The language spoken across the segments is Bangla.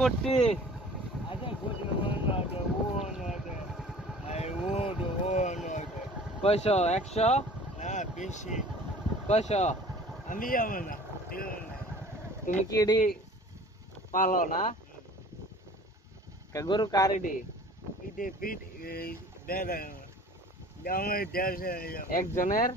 করছি কয়শো 100 বেশি কয়শো আমি যাবো না তুমি কি এডি পালো না গরু কার এডি একজনের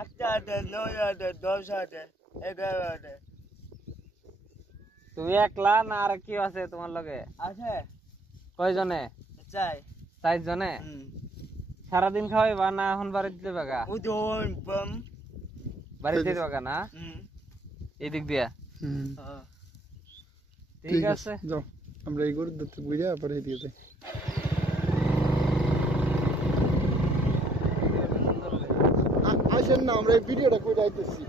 আটটা হাজার 9,000 10,000 11,000 তুমি একলা না আর কি আছে তোমার লগে আছে কয়জনে চাই 4 জনে সারাদিন খাওয়াইবা না এখন বাড়িতে দিতে বাগা উদন বম বাড়িতে দিতে বাগা না এদিক দিয়া ঠিক আছে যাও আমরা এই গরুর দুধ বুঝা পরে দিয়ে যাই আসেন না আমরা এই ভিডিওটা করে আইতেছি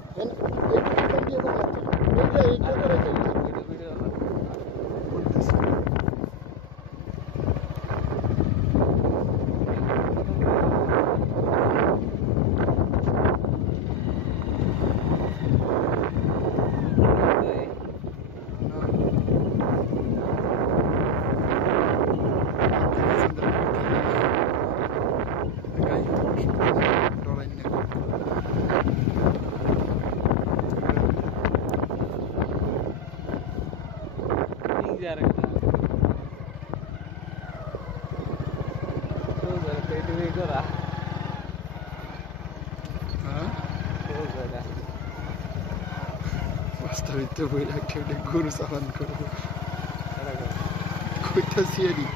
বাস্তবিত বইরা কেটে গরু চালান করবো কইতাছি এরি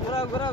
ঘুরা ঘুরা